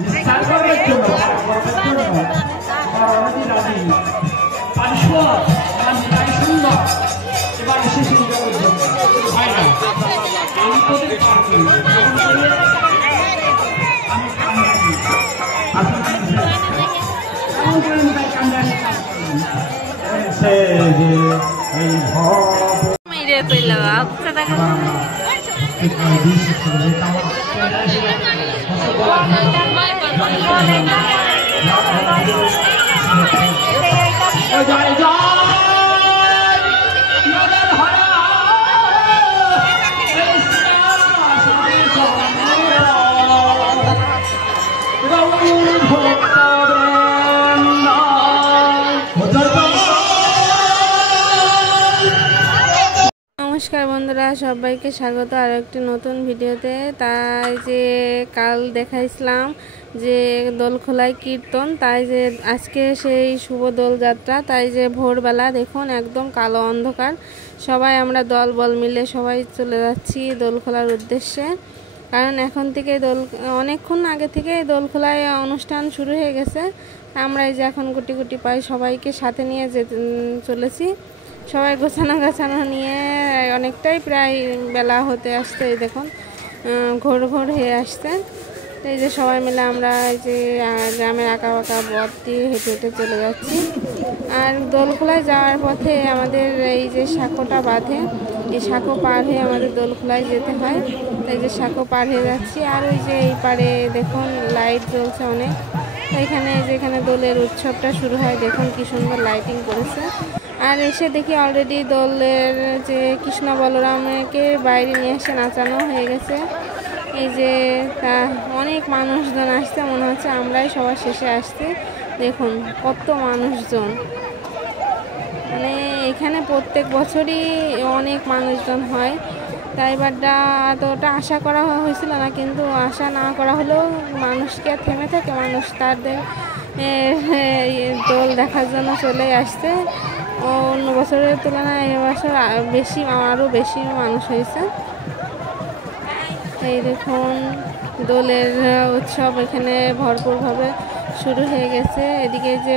নিস্তার করার জন্য সুন্দর এবার এসেছি হয় না আমি তোদের পার করি নমস্কার বন্ধুরা, সবাইকে স্বাগত আর একটি নতুন ভিডিওতে। তাই যে কাল দেখাইছিলাম যে দোলখোলায় কীর্তন, তাই যে আজকে সেই শুভ দোলযাত্রা। তাই যে ভোরবেলা দেখুন একদম কালো অন্ধকার, সবাই আমরা দল বল মিলে সবাই চলে যাচ্ছি দোলখোলার উদ্দেশ্যে। কারণ এখন থেকে অনেকক্ষণ আগে থেকে দোলখোলায় অনুষ্ঠান শুরু হয়ে গেছে। আমরা এই যে এখন গুটি গুটি পাই সবাইকে সাথে নিয়ে চলেছি। সবাই গোছানো নিয়ে অনেকটাই প্রায় বেলা হতে আসছে, এই দেখুন ঘোর হয়ে আসছে। এই যে সবাই মিলে আমরা এই যে গ্রামের আঁকা বাঁকা পথ দিয়ে হেঁটে হেঁটে চলে যাচ্ছি। আর দোলখোলায় যাওয়ার পথে আমাদের এই যে সাঁকোটা বাঁধে, এই সাঁকো পার হয়ে আমাদের দোলখোলায় যেতে হয়। তাই যে সাঁকো পার হয়ে যাচ্ছি। আর ওই যে এই পারে দেখুন লাইট জ্বলছে অনেক। এখানে যেখানে দোলের উৎসবটা শুরু হয় দেখুন কি সুন্দর লাইটিং করেছে। আর এসে দেখি অলরেডি দোলের যে কৃষ্ণ বলরামকে বাইরে নিয়ে এসে নাচানো হয়ে গেছে। এই যে অনেক মানুষজন আসছে, মনে হচ্ছে আমরাই সবার শেষে আসছি। দেখুন কত মানুষজন, মানে এখানে প্রত্যেক বছরই অনেক মানুষজন হয়। তাই এবারটা এতটা আশা করা হয়েছিল না, কিন্তু আশা না করা হলেও মানুষকে থেমে থাকে, মানুষ তাদের দোল দেখার জন্য চলে আসছে। অন্য বছরের তুলনায় এবছর আরও বেশি মানুষ হয়েছে। এই দেখুন দোলের উৎসব এখানে ভরপুরভাবে শুরু হয়ে গেছে। এদিকে যে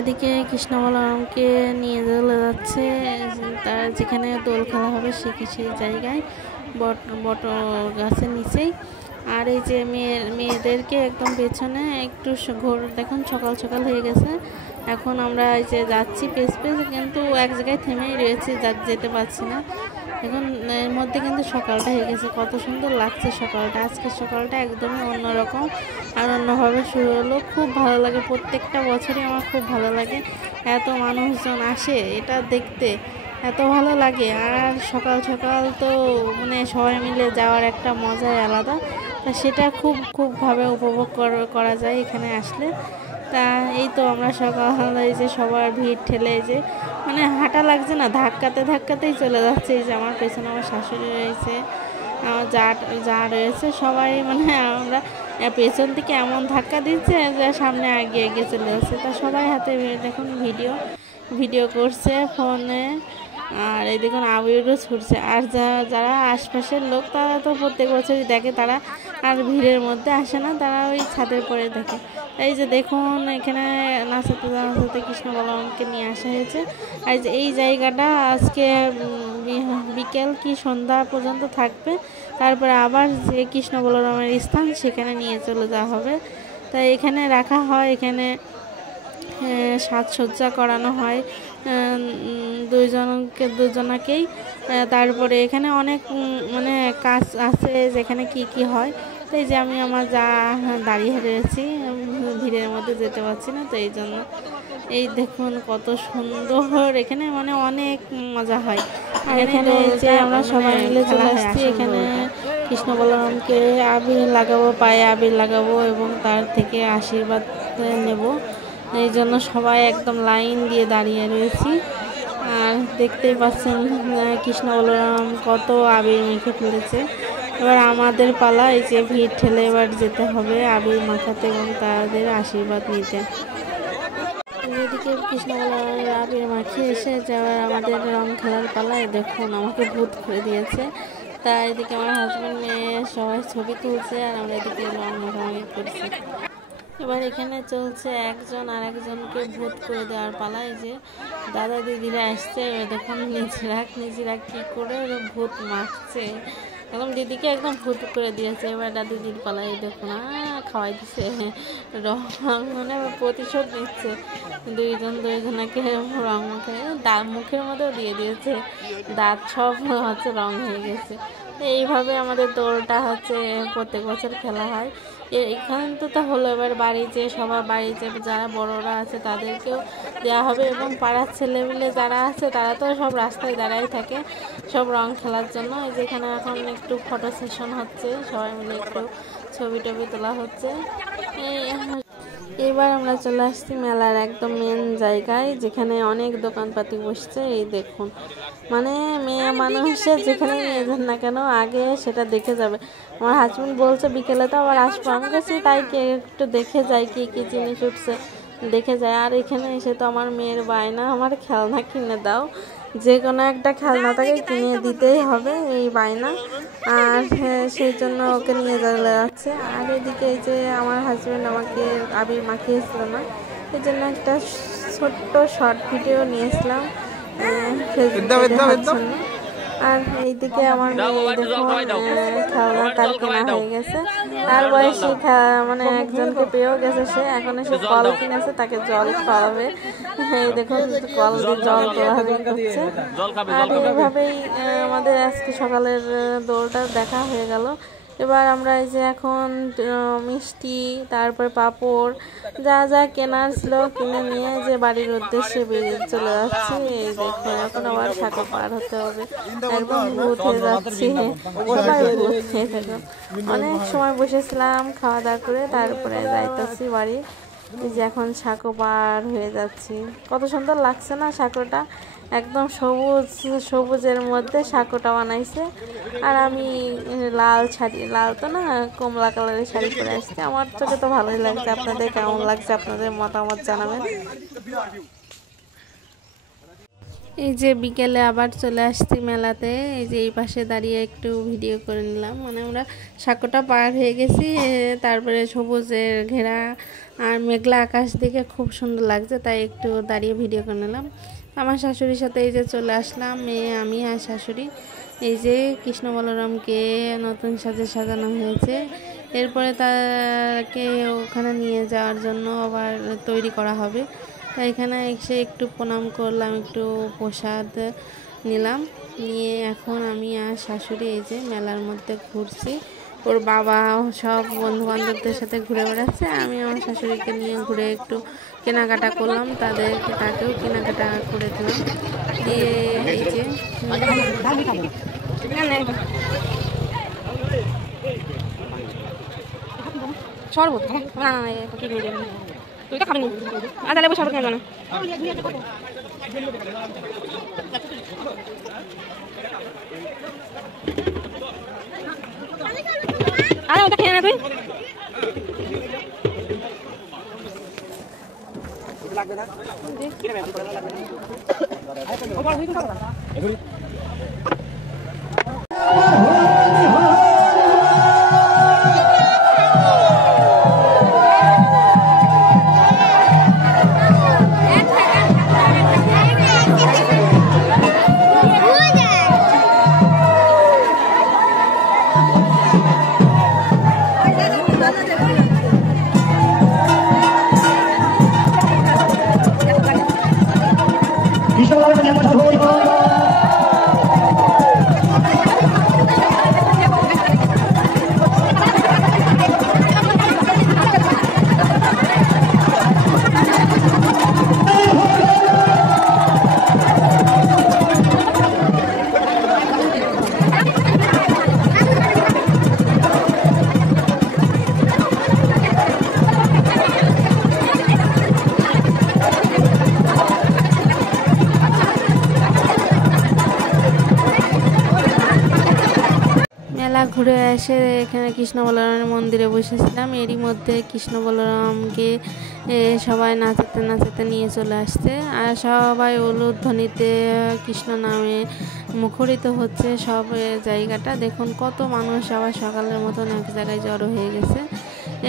এদিকে কৃষ্ণ বলরামকে নিয়ে চলে যাচ্ছে তার যেখানে দোল খেলা হবে সেই জায়গায়, বট গাছের নিচেই। আর এই যে মেয়েদেরকে একদম পেছনে একটু ঘোর দেখুন সকাল সকাল হয়ে গেছে। এখন আমরা এই যে যাচ্ছি পেছ কিন্তু এক জায়গায় থেমেই রয়েছে, যেতে পারছি না। এখন এর মধ্যে কিন্তু সকালটা হয়ে গেছে, কত সুন্দর লাগছে সকালটা। আজকের সকালটা একদমই অন্যরকম আর অন্যভাবে শুরু হলো। খুব ভালো লাগে, প্রত্যেকটা বছরই আমার খুব ভালো লাগে। এত মানুষজন আসে এটা দেখতে, এত ভালো লাগে। আর সকাল সকাল তো মানে সবাই মিলে যাওয়ার একটা মজাই আলাদা, তা সেটা খুবভাবে উপভোগ করা যায় এখানে আসলে। তা এই তো আমরা সকালে এই যে সবার ভিড় ঠেলে যে মানে হাঁটা লাগছে না, ধাক্কাতেই চলে যাচ্ছে। এই যে আমার পেছনে আমার শাশুড়ি রয়েছে, আমার যা রয়েছে, সবাই মানে আমরা পেছন থেকে এমন ধাক্কা দিচ্ছে যে সামনে এগিয়ে চলে যাচ্ছে। তা সবাই হাতে দেখুন ভিডিও করছে ফোনে। আর এই দেখুন আবিরও ছুটছে। আর যারা আশপাশের লোক তারা তো প্রত্যেক বছরই দেখে, তারা আর ভিড়ের মধ্যে আসে না, তারা ওই ছাদের পরে দেখে। এই যে দেখুন এখানে নাচাতে কৃষ্ণ বলরামকে নিয়ে আসা হয়েছে। আর এই জায়গাটা আজকে বিকেল কি সন্ধ্যা পর্যন্ত থাকবে, তারপরে আবার যে কৃষ্ণ বলরামের স্থান সেখানে নিয়ে চলে যাওয়া হবে। তাই এখানে রাখা হয়, এখানে সাজসজ্জা করানো হয় দুজনাকেই। তারপরে এখানে অনেক মানে কাজ আছে যেখানে কি হয়। তো এই যে আমি আমার দাঁড়িয়ে রয়েছি, ভিড়ের মধ্যে যেতে পারছি না, তো এই জন্য এই দেখুন কত সুন্দর, এখানে মানে অনেক মজা হয়। এখানে যে আমরা সবাই মিলে চলে আসছি, এখানে কৃষ্ণ বলরামকে আবির লাগাবো, পায়ে আবির লাগাবো এবং তার থেকে আশীর্বাদ নেব। এই জন্য সবাই একদম লাইন দিয়ে দাঁড়িয়ে রয়েছি। আর দেখতেই পাচ্ছেন কৃষ্ণ বলরাম কত আবির মেখে ফেলেছে। এবার আমাদের পালা, এই যে ভিড় ঠেলে এবার যেতে হবে আবির মাখাতে এবং তাদের আশীর্বাদ নিতে। এদিকে কৃষ্ণ বলরামের আবির মাখিয়ে এসে যাওয়ার আমাদের রং খেলার পালায় দেখুন আমাকে ভূত করে দিয়েছে। তাই এদিকে আমার হাজব্যান্ড মেয়ে সবাই ছবি তুলছে আর আমরা এদিকে রং মাখামাখি করছি। এবার এখানে চলছে একজন আর একজনকে ভূত করে দেওয়ার পালায়। যে দাদা দিদিরা আসছে, দেখুন নিজেরা কি করে ভূত মাখছে, একদম দিদিকে একদম ভূত করে দিয়েছে। এবার দিদির পালায় দেখুন খাওয়াই দিছে রং, মানে প্রতিশোধ নিচ্ছে। দুইজনাকে রং মাখায়, মুখের মধ্যেও দিয়ে দিয়েছে, দাঁত সব হচ্ছে রং হয়ে গেছে। এইভাবে আমাদের দোলটা হচ্ছে প্রত্যেক বছর খেলা হয়। এখান তো হলো, এবার বাড়িতে সবার বাড়িতে যারা বড়রা আছে তাদেরকেও দেওয়া হবে এবং পাড়ার ছেলেমেলে যারা আছে তারা তো সব রাস্তায় দাঁড়াই থাকে সব রং খেলার জন্য। এই যে এখানে এখন একটু ফটো সেশন হচ্ছে, সবাই মিলে একটু ছবি টবি তোলা হচ্ছে। এবার আমরা চলে আসছি মেলার একদম মেন জায়গায়, যেখানে অনেক দোকানপাতি বসছে। এই দেখুন, মানে মেয়ে মানুষের যেখানে নিয়ে যান না কেন আগে সেটা দেখে যাবে। আমার হাজবেন্ড বলছে বিকেলে তো আবার আসবো, আমি কাছে তাই একটু দেখে যাই কি কি জিনিস উঠছে, দেখে যায়। আর এখানে এসে তো আমার মেয়ের বায়না, আমার খেলনা কিনে দাও, যে কোনো একটা খেলনা তাকে কিনে দিতেই হবে, এই বায়না। আর সেই জন্য ওকে নিয়ে যাচ্ছে। আর এদিকে এই যে আমার হাজব্যান্ড আমাকে আবির মাখিয়েছিল না, এই জন্য একটা ছোট্ট শর্ট ভিডিও নিয়েছিলাম ফেসবুকে দেখার জন্য। আর এইদিকে আমার মেয়ে দেখুন খেলনা তার কেনা হয়ে গেছে, তার বয়সী মানে একজনকে পেয়েও গেছে সে, এখন এসে কল কিনেছে, তাকে জল খাওয়াবে। এই দেখুন কল দিয়ে জল তোলাহাবি করছে। আর এইভাবেই আমাদের আজকে সকালের দৌড়টা দেখা হয়ে গেল। এবার আমরা এই যে এখন মিষ্টি, তারপর পাঁপড়, যা যা কেনার ছিল কিনে নিয়ে যে বাড়ির উদ্দেশ্যে বেরিয়ে চলে যাচ্ছি। এই দেখো এখন আবার সাঁকো পার হতে হবে, একদম ভূত হয়ে যাচ্ছি, সবাই ভূত খেয়ে থাকো। অনেক সময় বসেছিলাম খাওয়া দাওয়া করে, তারপরে যাইতেছি বাড়ি। এই যে এখন সাঁকো পার হয়ে যাচ্ছি, কত সুন্দর লাগছে না সাঁকোটা, একদম সবুজের মধ্যে সাঁকোটা বানাইছে। আর আমি লাল শাড়ি, লাল তো না কমলা কালারের শাড়ি পরে আসছি, আমার চোখে তো ভালোই লাগছে। আপনাদের কেমন লাগছে আপনাদের মতামত জানাবেন। এই যে বিকেলে আবার চলে আসছি মেলাতে, এই যে এই পাশে দাঁড়িয়ে একটু ভিডিও করে নিলাম, মানে আমরা সাঁকোটা পার হয়ে গেছি, তারপরে সবুজের ঘেরা আর মেঘলা আকাশ দেখে খুব সুন্দর লাগছে, তাই একটু দাঁড়িয়ে ভিডিও করে নিলাম। আমার শাশুড়ির সাথে এই যে চলে আসলাম, মেয়ে আমি আর শাশুড়ি। এই যে কৃষ্ণ বলরামকে নতুন সাজে সাজানো হয়েছে, এরপরে তাকে ওখানে নিয়ে যাওয়ার জন্য আবার তৈরি করা হবে। তাই এখানে এসে একটু প্রণাম করলাম, একটু প্রসাদ নিলাম, নিয়ে এখন আমি আর শাশুড়ি এই যে মেলার মধ্যে ঘুরছি। ওর বাবা সব বন্ধু বান্ধবদের সাথে ঘুরে বেড়াচ্ছে, আমি আমার শাশুড়িকে নিয়ে ঘুরে একটু কেনাকাটা করলাম, তাকেও কেনাকাটা করে দিলাম। দিয়ে এই যে শরবত তুই তো খাবি না, আদা লেবু শরবত নেবো না। আরে ওটা খেয়ে না তুই, লাগবে না Bisa মেলা ঘুরে এসে এখানে কৃষ্ণ বলরামের মন্দিরে বসেছিলাম। এরই মধ্যে কৃষ্ণ বলরামকে সবাই নাচাতে নাচাতে নিয়ে চলে আসছে, আর সবাই উলুধ্বনিতে কৃষ্ণ নামে মুখরিত হচ্ছে সব জায়গাটা। দেখুন কত মানুষ আবার সকালের মতন এক জায়গায় জড়ো হয়ে গেছে।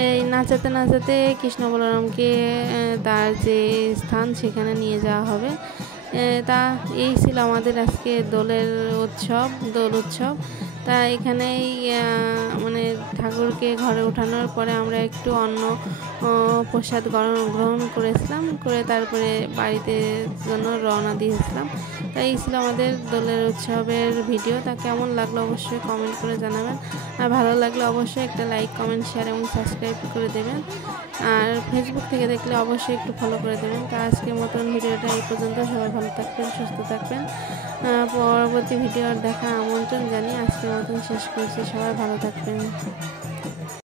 এই নাচাতে নাচাতে কৃষ্ণ বলরামকে তার যে স্থান সেখানে নিয়ে যাওয়া হবে। তা এই ছিল আমাদের আজকে দোল উৎসব। তা এখানেই মানে ঠাকুরকে ঘরে ওঠানোর পরে আমরা একটু অন্ন প্রসাদ গ্রহণ করেছিলাম, করে তারপরে বাড়িতে জন্য রওনা দিয়েছিলাম। তাই এই ছিল আমাদের দোলের উৎসবের ভিডিও। তা কেমন লাগলো অবশ্যই কমেন্ট করে জানাবেন, আর ভালো লাগলে অবশ্যই একটা লাইক, কমেন্ট, শেয়ার এবং সাবস্ক্রাইব করে দেবেন। আর ফেসবুক থেকে দেখলে অবশ্যই একটু ফলো করে দেবেন। তা আজকের মতন ভিডিওটা এই পর্যন্ত। সবাই ভালো থাকবেন, সুস্থ থাকবেন। পরবর্তী ভিডিওর দেখা আমন্ত্রণ জানিয়ে আজকের মতন শেষ করছি। সবাই ভালো থাকবেন।